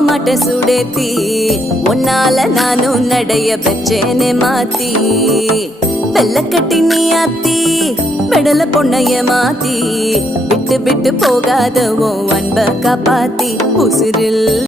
மாட்ட சுடேத்தி உன்னால நானும் நடைய பெற்றேனே மாத்தி வெள்ள கட்டி நீ ஆத்தி பெடல பொண்ணைய மாத்தி விட்டு விட்டு போகாத உன் அன்ப காப்பாத்தி உசிரில்